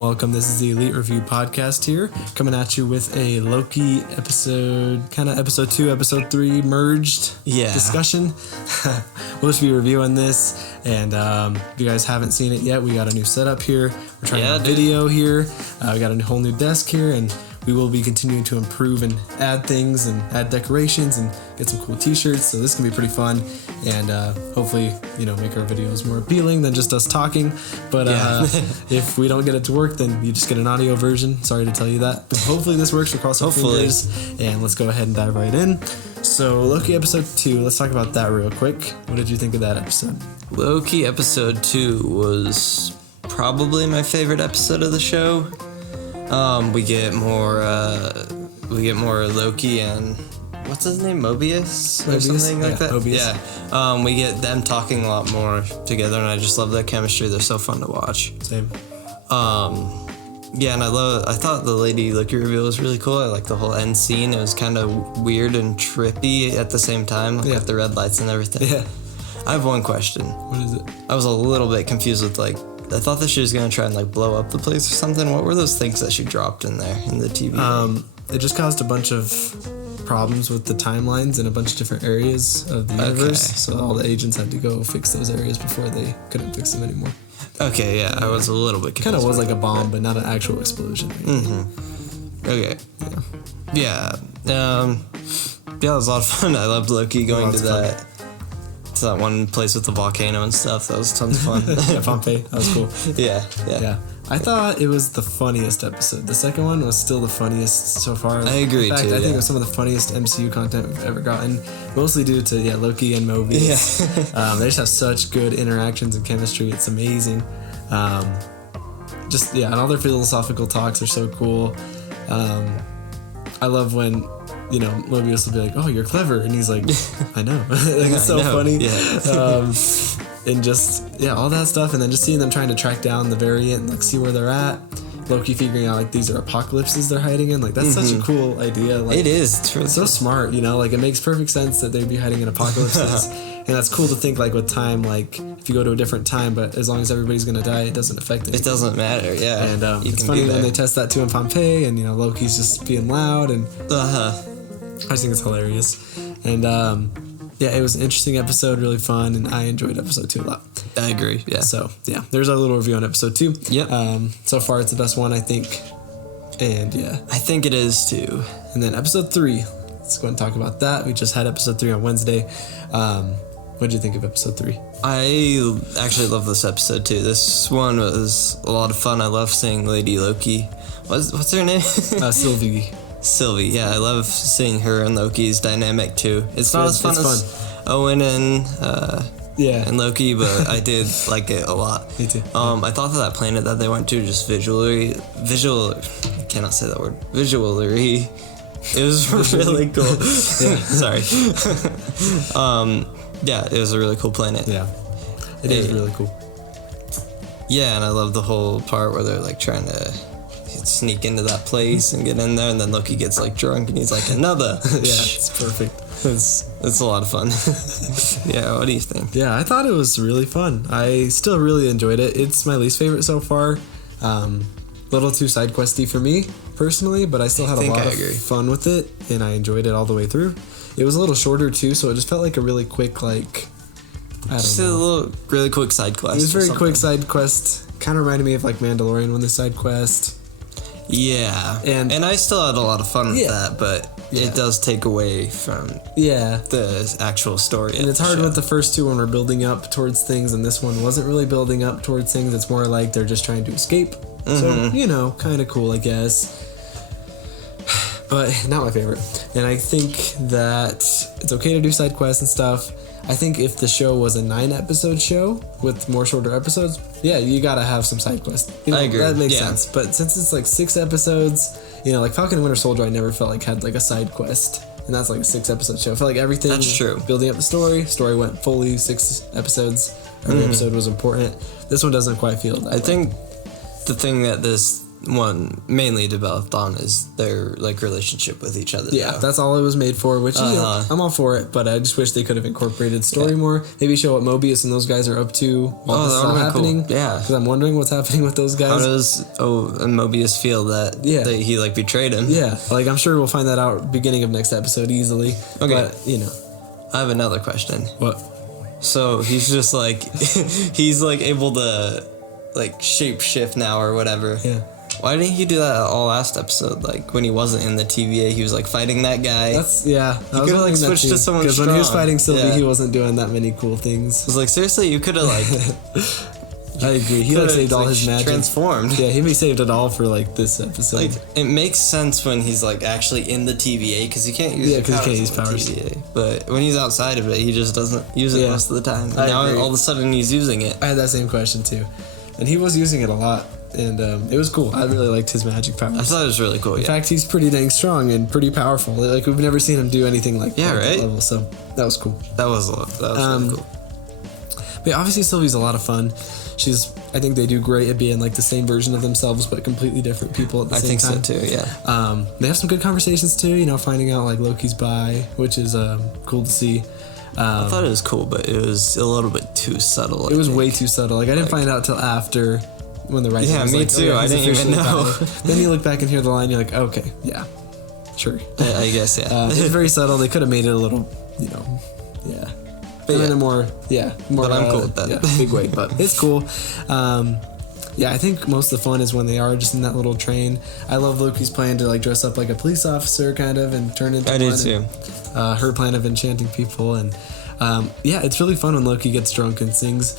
Welcome, this is the ELEET Review Podcast here, coming at you with a Loki episode, kind of episode 2, episode 3 merged discussion. We'll just be reviewing this, and if you guys haven't seen it yet, we got a new setup here. We're trying out video here. We got a whole new desk here, and we will be continuing to improve and add things and add decorations and get some cool t-shirts. So this can be pretty fun, and hopefully, make our videos more appealing than just us talking. But if we don't get it to work, then you just get an audio version. Sorry to tell you that. But hopefully this works. We'll cross our fingers, and let's go ahead and dive right in. So Loki episode 2, let's talk about that real quick. What did you think of that episode? Loki episode 2 was probably my favorite episode of the show. We get more Loki and what's his name, Mobius or something like that. Mobius. Yeah. We get them talking a lot more together, and I just love their chemistry. They're so fun to watch. Same. Yeah, and I thought the Lady Loki reveal was really cool. I like the whole end scene. It was kind of weird and trippy at the same time, with the red lights and everything. Yeah. I have one question. What is it? I was a little bit confused with I thought that she was gonna try and blow up the place or something. What were those things that she dropped in there in the TV? It just caused a bunch of problems with the timelines in a bunch of different areas of the universe. So all the agents had to go fix those areas before they couldn't fix them anymore. Okay, yeah, I was a little bit confused. Kind of was like a bomb, but not an actual explosion. Okay. Yeah. It was a lot of fun. I loved Loki going to that one place with the volcano and stuff. That was tons of fun. Yeah, Pompeii. That was cool. Yeah. I thought it was the funniest episode. The second one was still the funniest so far. I agree, In fact, I think it was some of the funniest MCU content we've ever gotten, mostly due to Loki and Mobius. Yeah. They just have such good interactions and chemistry. It's amazing. And all their philosophical talks are so cool. I love when Mobius will be like, "Oh, you're clever," and he's like, "I know." It's so funny. Yeah. And just all that stuff, and then just seeing them trying to track down the variant and see where they're at. Loki figuring out these are apocalypses they're hiding in. That's such a cool idea. It is. It's really so smart. It makes perfect sense that they'd be hiding in apocalypses. And that's cool to think with time, if you go to a different time, but as long as everybody's gonna die, it doesn't affect anything. It doesn't matter. Yeah. And it's funny when they test that too in Pompeii, and Loki's just being loud, and I just think it's hilarious. And it was an interesting episode, really fun, and I enjoyed episode 2 a lot. I agree. Yeah. So there's our little review on episode 2. Yep. So far it's the best one, I think. And I think it is too. And then episode 3. Let's go ahead and talk about that. We just had episode 3 on Wednesday. What did you think of episode 3? I actually love this episode too. This one was a lot of fun. I love seeing Lady Loki. What's her name? Sylvie, yeah, I love seeing her and Loki's dynamic too. It's not as fun as Owen and Loki, but I did like it a lot. Me too. I thought that planet that they went to just I cannot say that word. Visually, it was really cool. Sorry. It was a really cool planet. Yeah, it is really cool. Yeah, and I love the whole part where they're trying to sneak into that place and get in there, and then Loki gets drunk and he's like, another. It's perfect. It's a lot of fun. Yeah, what do you think? Yeah, I thought it was really fun. I still really enjoyed it. It's my least favorite so far. Little too side questy for me personally, but I still had a lot of fun with it, and I enjoyed it all the way through. It was a little shorter too, so it just felt like a really quick a little really quick side quest. It was very quick side quest. Kind of reminded me of Mandalorian when the side quest. Yeah, and I still had a lot of fun with that, but it does take away from the actual story. And it's hard with the first two when we're building up towards things, and this one wasn't really building up towards things. It's more like they're just trying to escape. So, kind of cool, I guess. But not my favorite. And I think that it's okay to do side quests and stuff. I think if the show was a 9-episode show with more shorter episodes, you gotta have some side quests. I agree. That makes sense. But since it's 6 episodes, Falcon and Winter Soldier, I never felt had a side quest. And that's a 6-episode show. I felt everything that's true. Building up the story went fully 6 episodes. Every episode was important. This one doesn't quite feel that way. I think the thing that this mainly developed on is their like relationship with each other. Yeah, that's all it was made for, which I'm all for it, but I just wish they could have incorporated story more. Maybe show what Mobius and those guys are up to while this is all happening. Cool. Yeah, because I'm wondering what's happening with those guys. How does Mobius feel that he like betrayed him? Yeah, like I'm sure we'll find that out beginning of next episode easily. Okay, but I have another question. What? So he's just like he's like able to like shape shift now or whatever. Yeah. Why didn't he do that all last episode? Like when he wasn't in the TVA, he was like fighting that guy. He could have like switched to someone strong. Because when he was fighting Sylvie, he wasn't doing that many cool things. I was like, seriously, you could have like. I agree. He like saved all his magic. Transformed. Yeah, he saved it all for like this episode. Like it makes sense when he's like actually in the TVA because he can't use powers. TVA. But when he's outside of it, he just doesn't use it most of the time. And now all of a sudden he's using it. I had that same question too, and he was using it a lot. And it was cool. I really liked his magic powers. I thought it was really cool. In fact, he's pretty dang strong and pretty powerful. Like we've never seen him do anything like that level. So that was cool. That was really cool. But obviously, Sylvie's a lot of fun. I think they do great at being like the same version of themselves, but completely different people at the same time. I think so too. Yeah. They have some good conversations too. Finding out like Loki's bi, which is cool to see. I thought it was cool, but it was a little bit too subtle. It was way too subtle. Like I didn't find out till after. When the writer was me like, too. I didn't even know. Then you look back and hear the line, you're like, okay, yeah, sure. I guess, yeah. It's very subtle. They could have made it a little, yeah. But in a more. But I'm cool with that. Yeah, big way, but it's cool. I think most of the fun is when they are just in that little train. I love Loki's plan to like dress up like a police officer kind of and turn into one. I do too. Her plan of enchanting people and. It's really fun when Loki gets drunk and sings.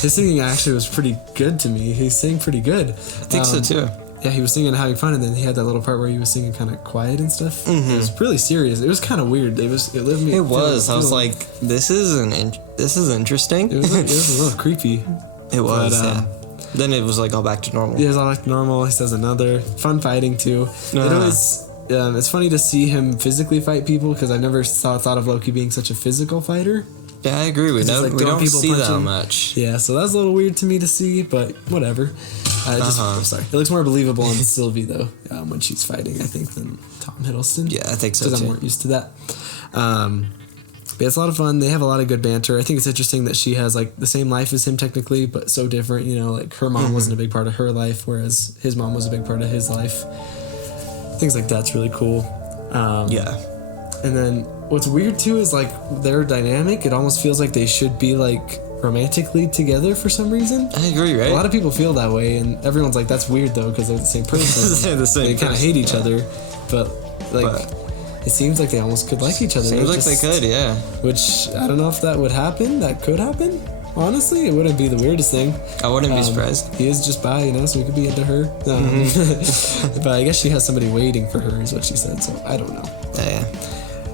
His singing actually was pretty good to me. He sang pretty good. I think so too. Yeah, he was singing and having fun, and then he had that little part where he was singing kind of quiet and stuff. Mm-hmm. It was really serious. It was kind of weird. It was. I was like, this is interesting. It was a little creepy. It was. Then it was like all back to normal. Yeah, it was all back to normal. He says another fun fighting too. It's funny to see him physically fight people because I've never thought of Loki being such a physical fighter. Yeah, I agree. We don't see that much. Yeah, so that's a little weird to me to see, but whatever. Sorry. It looks more believable on Sylvie though when she's fighting, I think, than Tom Hiddleston. Yeah, I think so too. Because I'm more used to that. But it's a lot of fun. They have a lot of good banter. I think it's interesting that she has like the same life as him technically, but so different. Like her mom wasn't a big part of her life, whereas his mom was a big part of his life. Things like that's really cool. And then what's weird too is like their dynamic. It almost feels like they should be like romantically together for some reason. I agree, right? A lot of people feel that way, and everyone's like, "That's weird though," because they're the same person. They're the same. They kind of hate each other, but it seems like they almost could like each other. Seems like they could, yeah. Which I don't know if that would happen. That could happen. Honestly, it wouldn't be the weirdest thing. I wouldn't be surprised. He is just bi, so he could be into her. But I guess she has somebody waiting for her, is what she said. So I don't know. Yeah.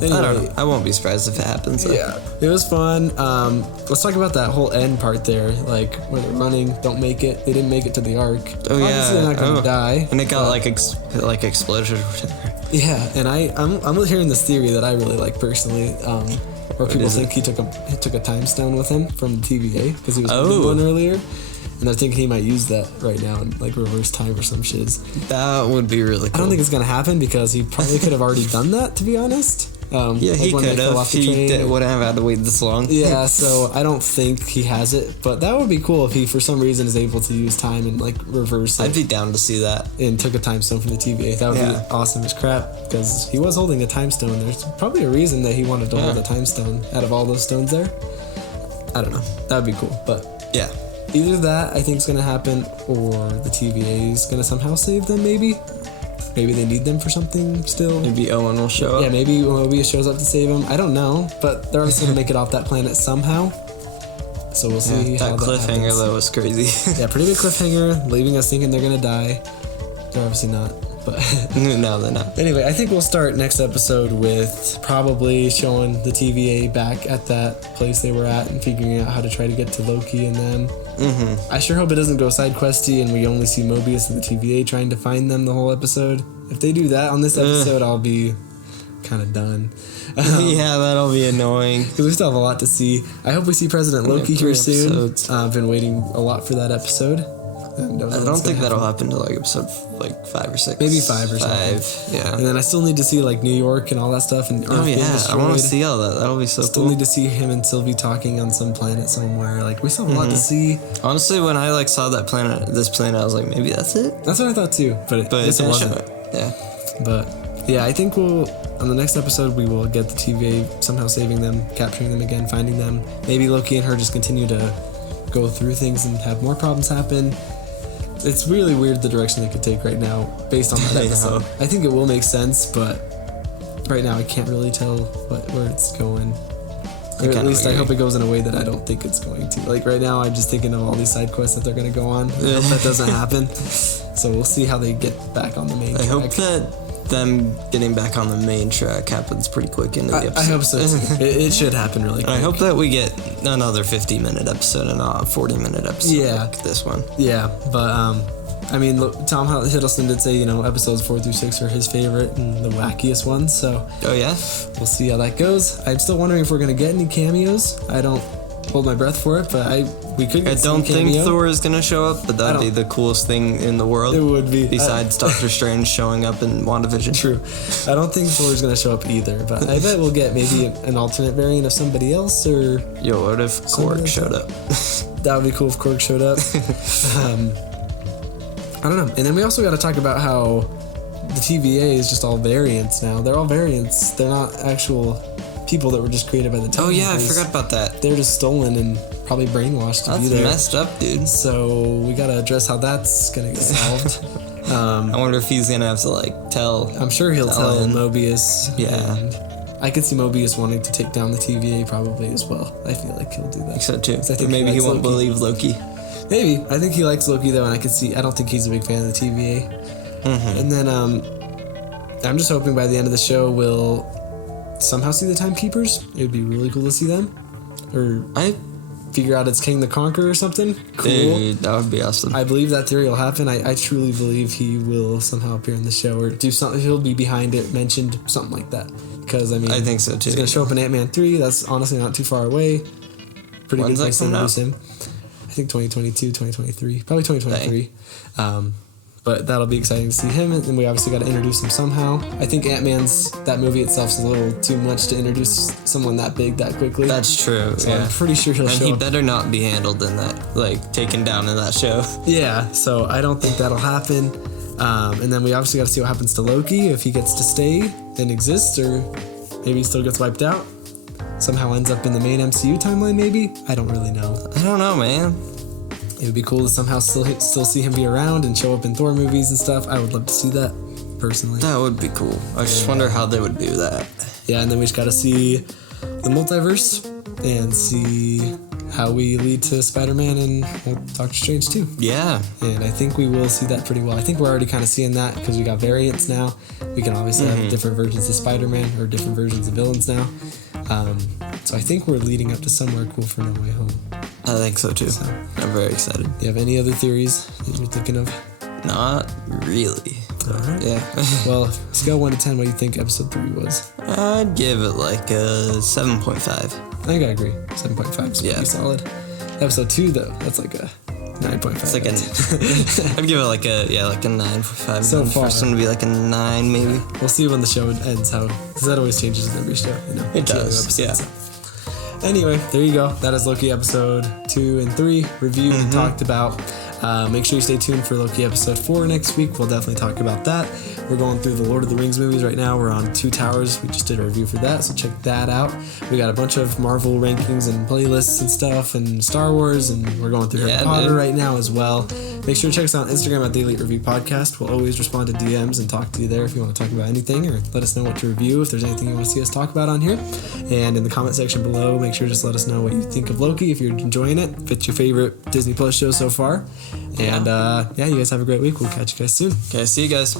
Anyway, I don't know. I won't be surprised if it happens. So. Yeah, it was fun. Let's talk about that whole end part there, like where they're running, don't make it. They didn't make it to the Ark. Oh yeah, obviously they're not gonna die. And it got like exploded or whatever. Yeah, and I'm hearing this theory that I really like personally. Where people think he took a time stone with him from the TVA because he was holding one earlier, and they're thinking he might use that right now and like reverse time or some shiz. That would be really cool. I don't think it's gonna happen because he probably could have already done that, to be honest. He could have. He wouldn't have had to wait this long. Yeah, so I don't think he has it, but that would be cool if he, for some reason, is able to use time and like reverse it. I'd be down to see that. And took a time stone from the TVA. That would be awesome as crap because he was holding a time stone. There's probably a reason that he wanted to hold a time stone out of all those stones there. I don't know. That would be cool, but yeah. Either that I think is going to happen, or the TVA is going to somehow save them. Maybe they need them for something still. Maybe Owen will show up. Yeah, maybe Mobius shows up to save him. I don't know, but they're obviously going to make it off that planet somehow. So we'll see how that cliffhanger happens. Though was crazy. Yeah, pretty big cliffhanger, leaving us thinking they're going to die. They're obviously not, but no, they're not. Anyway, I think we'll start next episode with probably showing the TVA back at that place they were at and figuring out how to try to get to Loki and them. Mm-hmm. I sure hope it doesn't go side questy and we only see Mobius and the TVA trying to find them the whole episode. If they do that on this episode, I'll be kind of done. Yeah, that'll be annoying. Because we still have a lot to see. I hope we see President Loki here soon. I've been waiting a lot for that episode. I don't think that'll happen till like episode 5 or 6. Maybe 5 or something. Yeah. And then I still need to see like New York and all that stuff. And Earth being destroyed. I want to see all that. That'll be so still cool. Need to see him and Sylvie talking on some planet somewhere. Like we still have a lot to see. Honestly, when I like saw that this planet, I was like, maybe that's it. That's what I thought too. But it wasn't. Yeah. But yeah, I think on the next episode we will get the TVA somehow saving them, capturing them again, finding them. Maybe Loki and her just continue to go through things and have more problems happen. It's really weird the direction they could take right now based on that episode. I think it will make sense, but right now I can't really tell where it's going. Or at least I hope it goes in a way that I don't think it's going to. Like right now I'm just thinking of all these side quests that they're going to go on. I hope that doesn't happen. So we'll see how they get back on the main track. I hope that them getting back on the main track happens pretty quick into the episode. I hope so too. It should happen really quick. I hope that we get another 50-minute episode and not a 40-minute episode like this one. Yeah, but I mean, Tom Hiddleston did say, episodes 4 through 6 are his favorite and the wackiest ones, so... Oh, yeah? We'll see how that goes. I'm still wondering if we're going to get any cameos. I don't hold my breath for it, but we could get some cameo. I don't think Thor is going to show up, but that'd be the coolest thing in the world. It would be. Besides Doctor Strange showing up in WandaVision. True. I don't think Thor is going to show up either, but I bet we'll get maybe an alternate variant of somebody else, or... Yo, what if Korg showed up? That would be cool if Korg showed up. I don't know. And then we also got to talk about how the TVA is just all variants now. They're all variants. They're not actual people that were just created by the time. Oh, yeah, I forgot about that. They're just stolen and probably brainwashed to be there. That's messed up, dude. So we got to address how that's going to get solved. I wonder if he's going to have to, tell... I'm sure he'll tell Mobius. Yeah. And I could see Mobius wanting to take down the TVA probably as well. I feel like he'll do that. I think so, too. I think maybe he won't believe Loki. Maybe. I think he likes Loki, though, and I don't think he's a big fan of the TVA. Mm-hmm. And then I'm just hoping by the end of the show we'll somehow see the Timekeepers. It would be really cool to see them. Or I figure out it's King the Conqueror or something. Cool. Dude, that would be awesome. I believe that theory will happen. I truly believe he will somehow appear in the show or do something. He'll be behind it, mentioned, something like that. Because, I think so, too. He's going to show up in Ant-Man 3. That's honestly not too far away. Pretty good place to introduce him. I think 2022, 2023, probably 2023. But that'll be exciting to see him, and we obviously got to introduce him somehow. I think Ant-Man's, that movie itself is a little too much to introduce someone that big that quickly. That's true, so I'm pretty sure he'll show up. And he better not be handled in that, taken down in that show. Yeah, so I don't think that'll happen. And then we obviously got to see what happens to Loki, if he gets to stay and exist, or maybe he still gets wiped out. Somehow ends up in the main MCU timeline, maybe? I don't really know. I don't know, man. It would be cool to somehow still see him be around and show up in Thor movies and stuff. I would love to see that, personally. That would be cool. I just wonder how they would do that. Yeah, and then we just got to see the multiverse and see how we lead to Spider-Man and Doctor Strange, too. Yeah. And I think we will see that pretty well. I think we're already kind of seeing that because we got variants now. We can obviously have different versions of Spider-Man or different versions of villains now. So I think we're leading up to somewhere cool for No Way Home. I think so too. So, I'm very excited. Do you have any other theories that you're thinking of? Not really. Alright. Yeah. Well, scale 1 to 10, what do you think episode 3 was? I'd give it a 7.5. I think I agree. 7.5 is pretty solid. Episode 2 though, that's like a 9.5. It's like I'd give it like a 9.5. So far. First one would be like a 9 maybe. We'll see when the show ends because that always changes in every show, It does, yeah. So. Anyway, there you go. That is Loki episode 2 and 3 reviewed and talked about. Make sure you stay tuned for Loki episode 4 next week. We'll definitely talk about that. We're going through the Lord of the Rings movies right now. We're on 2 Towers. We just did a review for that, so check that out. We got a bunch of Marvel rankings and playlists and stuff and Star Wars, and we're going through Harry Potter right now as well. Make sure to check us out on Instagram at the ELEET Review Podcast. We'll always respond to DMs and talk to you there if you want to talk about anything or let us know what to review if there's anything you want to see us talk about on here. And in the comment section below, make sure to just let us know what you think of Loki, if you're enjoying it, if it's your favorite Disney Plus show so far. And you guys have a great week. We'll catch you guys soon. Okay, see you guys.